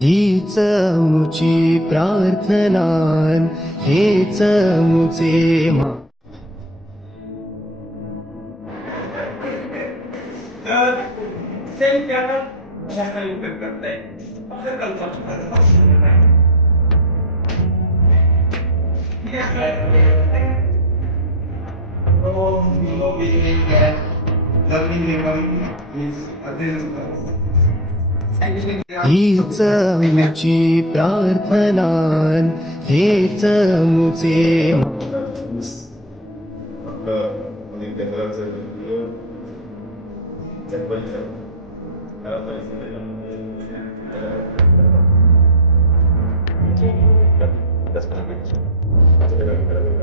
हीच मुची प्रार्थना हेच मुचे मा सेम क्या भाषा उपयोग करताय असं कल्पना हीच मुची प्रार्थना हेच मुचे That's gonna be